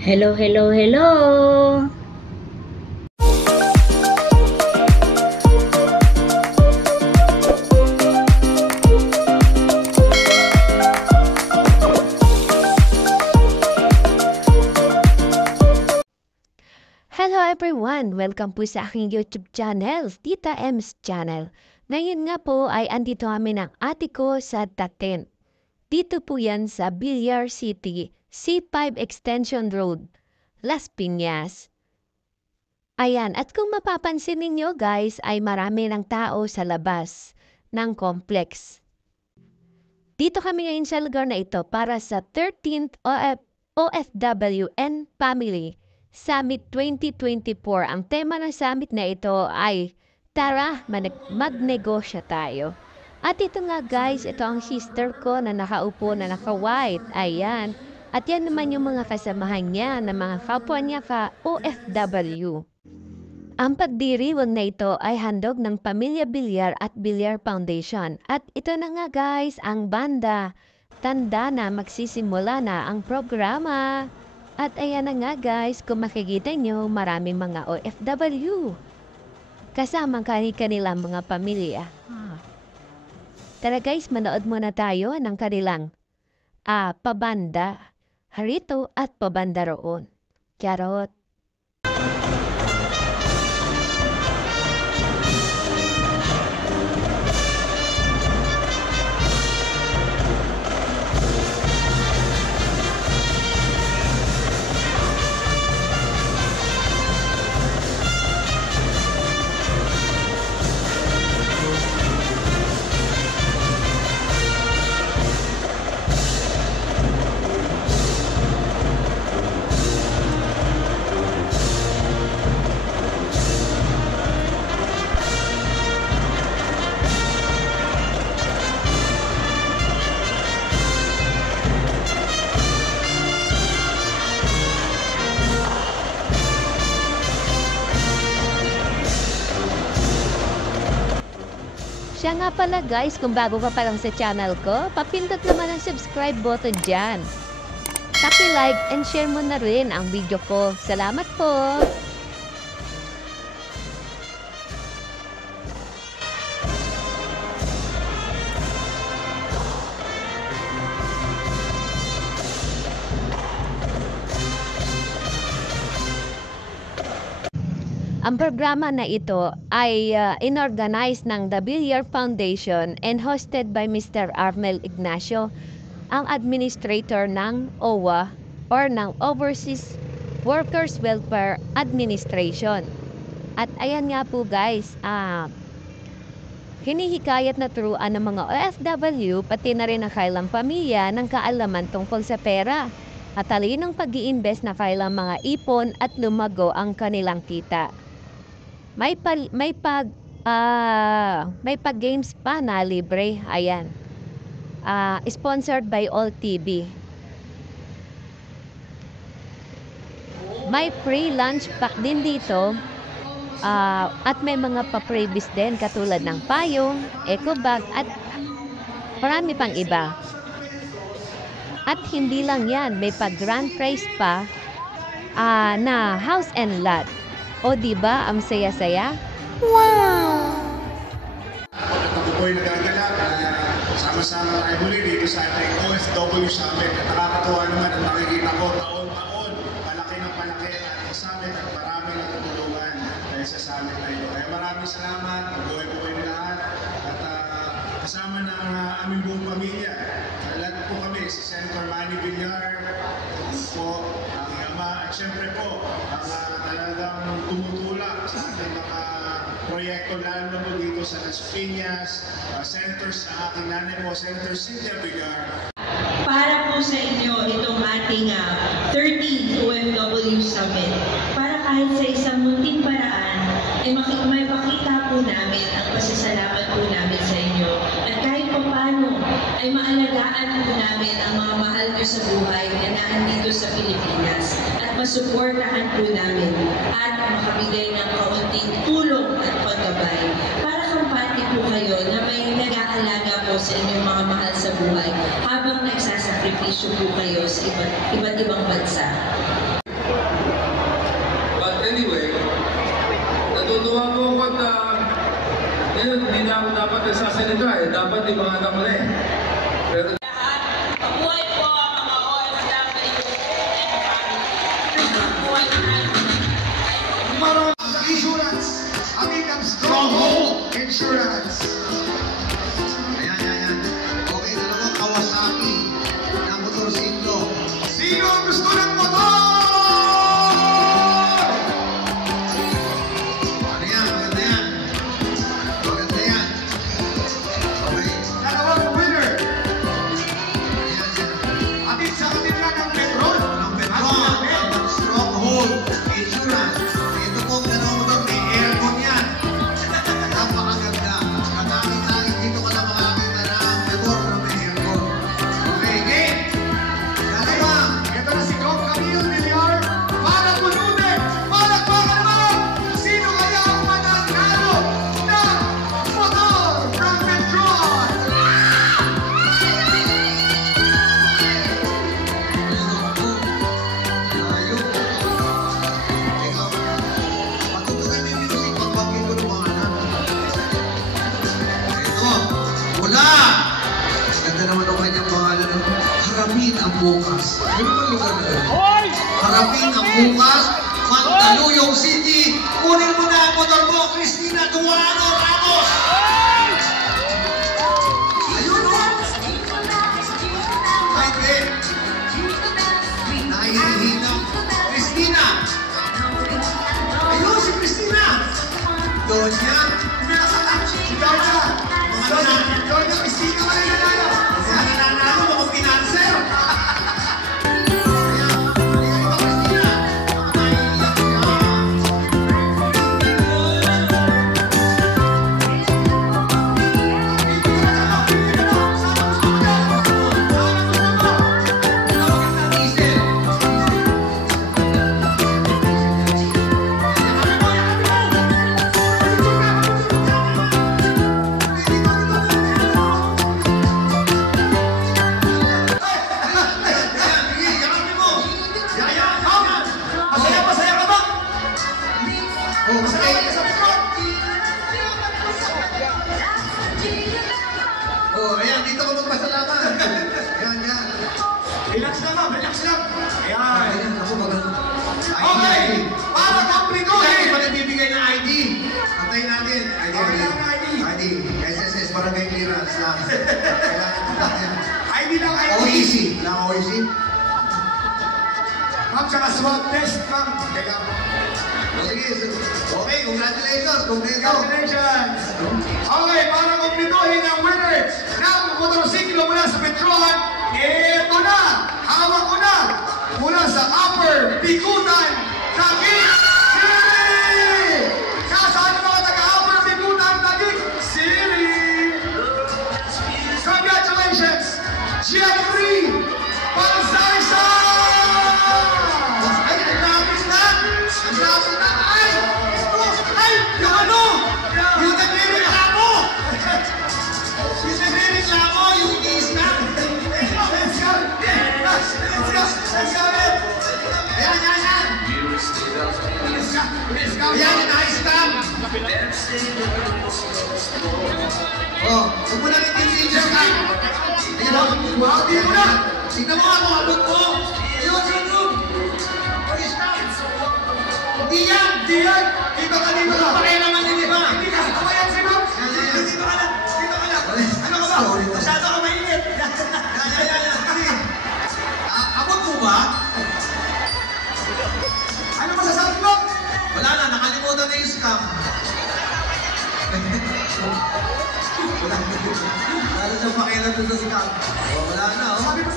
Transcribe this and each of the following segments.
Hello, hello, hello! Hello everyone! Welcome po sa aking YouTube channel, Tita M's Channel. Ngayon nga po ay andito kami ng ate ko sa Taten. Dito po yan sa Villar City, C5 Extension Road, Las Piñas. Ayan, at kung mapapansin ninyo guys ay marami ng tao sa labas ng complex. Dito kami ngayon sa lugar na ito para sa 13th OFW and Family Summit 2024. Ang tema ng summit na ito ay Tara, magnegosyo tayo. At ito nga guys, ito ang sister ko na nakaupo na naka-white. Ayan. At yan naman yung mga kasamahan niya na mga kapwa niya ka-OFW. Ang pagdiriwang na ito ay handog ng Pamilya Villar at Villar Foundation. At ito na nga guys, ang banda. Tanda na magsisimula na ang programa. At ayan na nga guys, kung makikita nyo, maraming mga OFW. Kasama kanilang mga pamilya. Tara guys, manood muna tayo ng kanilang pabanda harito at pabanda roon. Charot! Siya nga pala guys, kung bago ka pa lang sa channel ko, papindot naman ang subscribe button dyan. Like and share mo na rin ang video ko. Salamat po! Ang programa na ito ay inorganize ng the Villar Foundation and hosted by Mr. Armel Ignacio, ang administrator ng OWA or ng Overseas Workers Welfare Administration. At ayan nga po guys, hinihikayat na turuan ng mga OFW pati na rin ang kailang pamilya ng kaalaman tungkol sa pera at talinong pag-i-invest na kailang mga ipon at lumago ang kanilang kita. May pag-games pa na libre. Ayan. Sponsored by All TV. May free lunch pack din dito. At may mga pa-freebies din katulad ng payong, eco bag at marami pang iba. At hindi lang yan, may pag-grand prize pa na house and lot. O diba, ang saya-saya? Wow! Ako po'y nagagalak na sama-sama tayo muli dito sa ating OFW Summit. At nakakatuwa naman ang makikita ko taon-taon, palaki ng palaki ang ating summit at maraming natutulungan dahil sa summit na ito. Kaya maraming salamat, mag-uwi po kayo lahat at kasama ng aming buong pamilya. Lahat po kami, si Senator Manny Villar, po, ang ama, at syempre po, ang talagang tumutulak sa ating mga proyekto, lalo na po dito sa Las Piñas, centers sa aking nanay po, Senator Cynthia Villar. Para po sa inyo itong ating 30th OFW Summit, para kahit sa isang munting paraan, ay may pakita po namin ang pasasalamat po namin sa inyo. At kahit pa paano, ay maalagaan po namin ang mga mahal nyo sa buhay na nandito sa Pilipinas. At masuportahan po namin at makabigay ng kaunting tulong at paggabay para kampati po kayo na may nag-aalaga po sa inyong mga mahal sa buhay habang nagsasakripisyo po kayo sa iba't ibang bansa. ganito eh. Dapat yung mga anak mo na eh. Pero Mabuhay po ang mga OFW and family. Mabuhay na Sa insurance, Amikam Stronghold Insurance. Ayan. Okay, dalawa Kawasaki na motorsiklo. Sino ang gusto ng motor? Ano yan? Maganda yan. Maganda yan. Okay. Dalawang winner. Ayan. Atid sa kanila ng petrol. Ang Petron, ang Stronghold Insurance. Ito pong dalawang motor, may aircon yan. Napakaganda. Kadami-dami dito ka na makakita ng motor na may aircon. Okay, game. Dalawa. Ito na si Kong Camille Villar para punutin. Palakpakan mo! Sino kaya ang mananalo ng motor from Petron? Patutugin mo yung music pag bakit ko ng mga anak. Ito, wala! Ganda naman ang kanyang pangalan. Harapin ang bukas. Ano ba lugar na yun? Harapin ang bukas. Mandaluyong City. Kunin mo na ang motor mo, Cristina Duano Ramos! Ayun o! Hindi. Nahihihina. Cristina! Ayun si Cristina! Donya! Si Georgia! Georgia, Christina ka rin nanalo. Kaya nananalo mo kung pinanser! Ayan, halika dito, Cristina! Naiiyak siya. Diesel. Masaya ka ba? Okay. Sa Petron? Oh, ayan, dito ko magpasalamat. Yan. Relax lang. Ayan. Ayan, ako maganda. Okay, para Hindi komplituhin. pa nagbibigay ng ID. Antayin natin. ID. SSS, barangay clearance lang. Kailangan yan. ID lang, ID. OEC. Lang OEC. Ma'am, tsaka swab test, ma'am. Teka. O sige, okay, congratulations. Congratulations! Okay, para kumpletuhin ang winner ng motorsiklo mula sa Petron, ito na! Hawak ko na! Mula sa Upper Bikutan, Taguig City! Nasaan ang mga taga-Upper Bikutan, Taguig City? Congratulations! Jeffrey Panzarsa! Ay, ang lapis na! Ang lapis na! Ay! Yung ano? Yung nagre-reklamo! Yung nagre-reklamo! Yung iniisna! Let's go! Let's go, man! Ayan! Let's go! Ayan, na-scam! Oh, huwag mo lang itinsin dyan ka! Ayan, Wow, di mo na! tignan mo nga kung abot mo! Ayun! Hindi yan! Di yan! Dito ka dito ka! Pakialaman din, di ba? Hindi ka! Ako yan si Ma'am! Dito ka lang! Dito ka lang! Ano ka ba? Sorry. Masyado ka mainit! Yan. Kasi, abot mo ba? Ano masasabi mo? Wala na, nakalimutan na yung scam. Wala siyang pakialam doon sa scam. Oh, wala na, oh. Sabi mo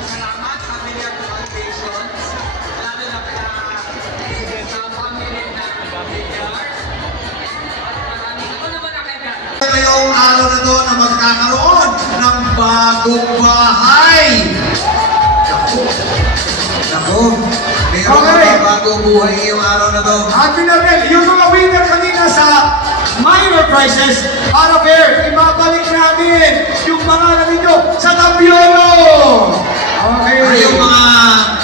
Salamat sa Million Foundation. Lalo na sa family ng Villar. Maraming ako naman nakita. Ngayong araw na to na magkakaroon ng bagong bahay. Naku, meron Okay. ka bagong buhay ngayong araw na to. At pinabel, yung mga winner kanina sa minor prizes, para fair, ibabalik namin yung pangalan ninyo sa Tapiolo! Okay. Ay,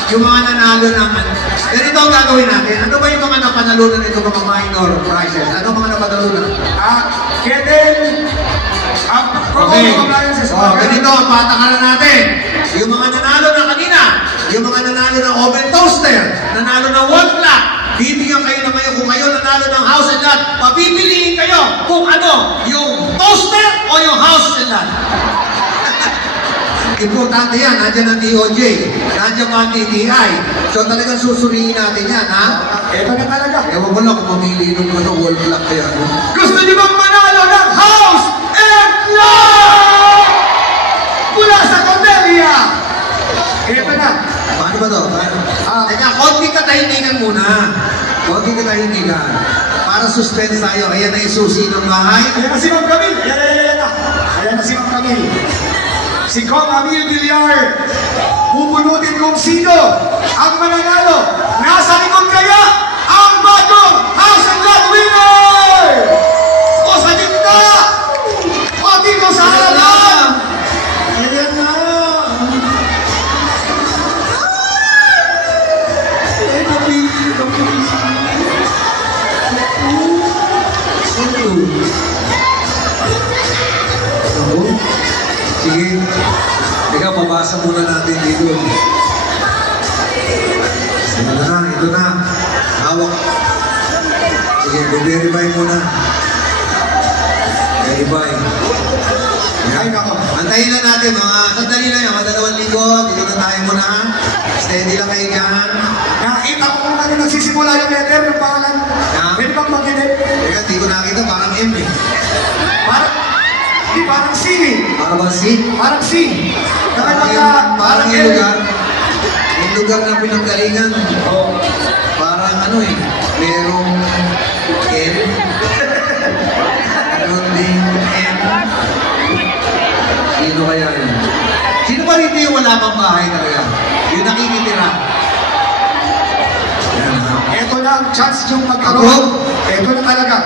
yung mga nanalo ng ano. Ganito, ang gagawin natin? Ano ba yung mga napanalunan nito, mga minor prizes? Ano mga napanalunan? Kevin, Okay. Ganito ang patakaran natin. Yung mga nanalo na kanina, yung mga nanalo ng oven toaster, nanalo ng wall clock, bibigyan kayo na ngayon kung kayo nanalo ng house and lot, papipiliin kayo kung ano, yung toaster o yung house and lot. Importante yan, nandiyan ang DOJ, nandiyan ang TTI. So talagang susuriin natin yan, ha? ito na talaga. Ewan ko lang kung mamili nung wall clock kaya. Gusto niyo bang manalo ng house and lot mula sa Cornelia? Ito na. Paano ba to? Teka, konting katahimikan muna. Konting katahimikan. Para suspense tayo. Ayan na yung susi ng bahay. Ayan na si Ma'am Camille. Ayan na. Ayan na si Ma'am Camille. Si Kong Camille Villar. Pupunutin kung sino ang mananalo. Nasa likod kaya ang bagong house and lot winner! O sa gitna! O dito sa halaman! Ayan na. Ay, napili. Sino? Ako? Sige. Teka, babasa muna natin dito. Ito na. Hawak. Sige, verify muna. Verify. Ay, nako. Antayin lang natin, mga sandali lang yan, mga 2 linggo, dito na tayo muna. Steady lang kayo dyan. Nakita ko kung ano nagsisimula yung letter ng pangalan. Pwede bang makinig? Teka, di ko nakita, parang M eh. Parang C. Parang ba C? Parang C. Parang yung lugar. Yung lugar na pinanggalingan. Parang ano eh, merong N. Meron ding M. Sino kaya yun? Sino ba rito yung wala pang bahay talaga? Yung nakikitira. Yan, ha? Ito na ang chance yung magkaroon. Ito na talaga.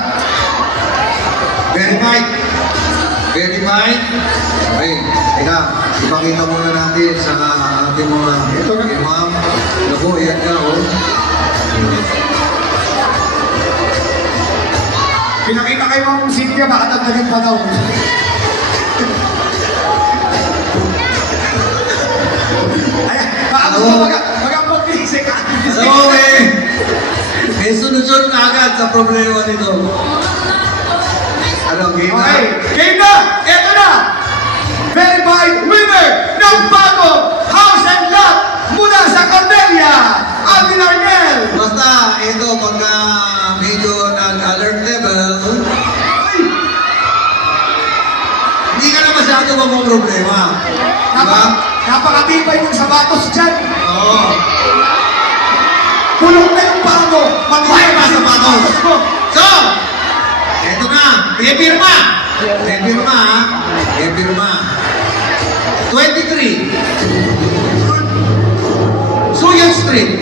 Verified. Verified. Okay. Teka, ipakita muna natin sa ating mga ma'am. Naku, yan ka, oh. Pinakita kay Ma'am Cynthia, baka nagdagan pa daw. Ayan, baka mag-pag-isik ka. Okay. May sunod-sunod na agad sa problema nito. Ano, game na? Okay, game na! Ito na! Verified winner ng bagong house and lot mula sa Cornelia, Alvin Arnel! Basta, ito, pagka medyo nag-alert level, hindi ka na masyado problema. Diba? Napakatibay ng sapatos dyan. Oo. Pulong na yung paa mo. Matibay pa sapatos. So, eto na. Pipirma. Pipirma, ha? Pipirma. 23. Suyan Street.